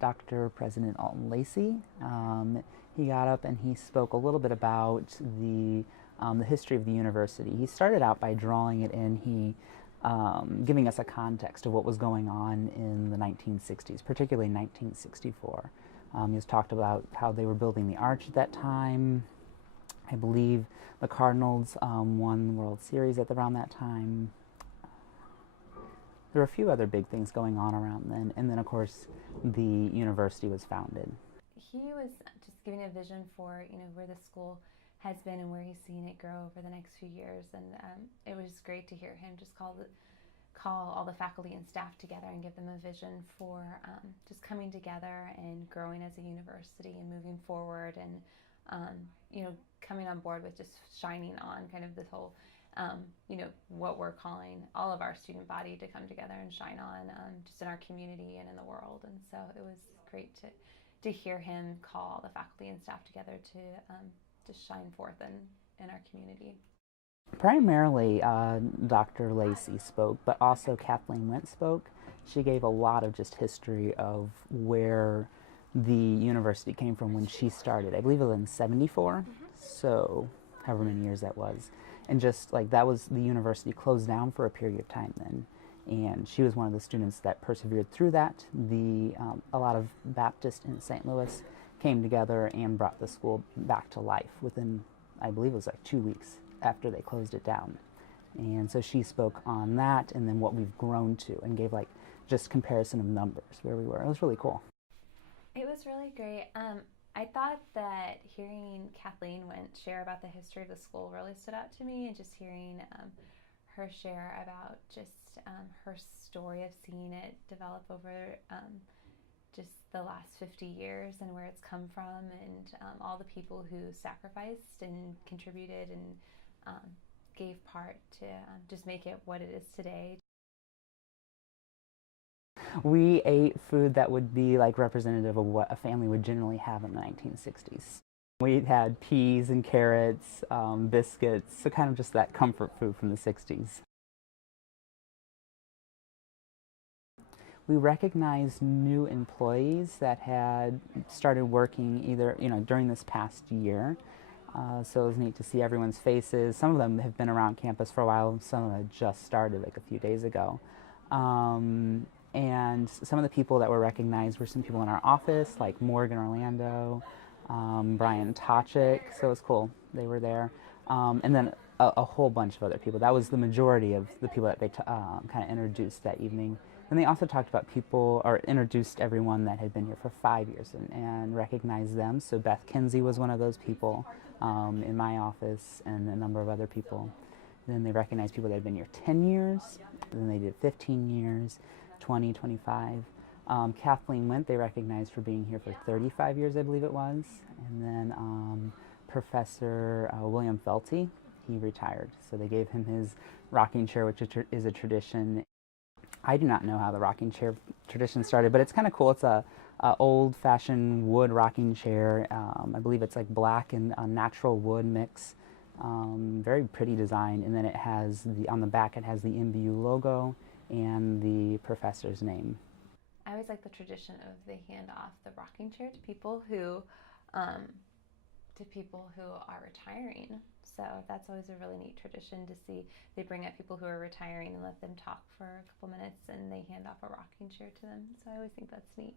Dr. President Alton Lacey. He got up and he spoke a little bit about the history of the university. He started out by drawing it in, giving us a context of what was going on in the 1960s, particularly 1964. He was talked about how they were building the arch at that time. I believe the Cardinals won the World Series at around that time. There were a few other big things going on around then, and then of course the university was founded. He was just giving a vision for where the school has been and where he's seen it grow over the next few years, and it was great to hear him just call all the faculty and staff together and give them a vision for just coming together and growing as a university and moving forward, and coming on board with just shining on kind of this whole what we're calling all of our student body to come together and shine on just in our community and in the world. And so it was great to hear him call the faculty and staff together to shine forth in our community. Primarily, Dr. Lacey spoke, but also Kathleen Went spoke. She gave a lot of just history of where the university came from when she started. I believe it was in '74, so however many years that was. And just like that was, the university closed down for a period of time then. And she was one of the students that persevered through that. A lot of Baptists in St. Louis came together and brought the school back to life within, I believe it was like 2 weeks after they closed it down. And so she spoke on that and then what we've grown to, and gave like just comparison of numbers where we were. It was really cool. It was really great. I thought that hearing Kathleen Went share about the history of the school really stood out to me, and just hearing her share about just her story of seeing it develop over just the last 50 years and where it's come from, and all the people who sacrificed and contributed and gave part to just make it what it is today. We ate food that would be like representative of what a family would generally have in the 1960s. We had peas and carrots, biscuits, so kind of just that comfort food from the 60s. We recognized new employees that had started working either, during this past year. So it was neat to see everyone's faces. Some of them have been around campus for a while, some of them had just started like a few days ago. And some of the people that were recognized were some people in our office, like Morgan Orlando, Brian Tochik, so it was cool, they were there. And then a whole bunch of other people. That was the majority of the people that they kind of introduced that evening. And they also talked about people, or introduced everyone that had been here for 5 years and recognized them. So Beth Kinsey was one of those people in my office, and a number of other people. Then they recognized people that had been here 10 years, then they did 15 years, 20, 25. Kathleen Went, they recognized for being here for 35 years, I believe it was. And then Professor William Felty, he retired. So they gave him his rocking chair, which is a tradition. I do not know how the rocking chair tradition started, but it's kind of cool. It's a old-fashioned wood rocking chair. I believe it's like black and natural wood mix. Very pretty design. And then it has on the back it has the MBU logo and the professor's name. I always like the tradition of they hand off the rocking chair to people who are retiring. So that's always a really neat tradition to see. They bring up people who are retiring and let them talk for a couple minutes, and they hand off a rocking chair to them. So I always think that's neat.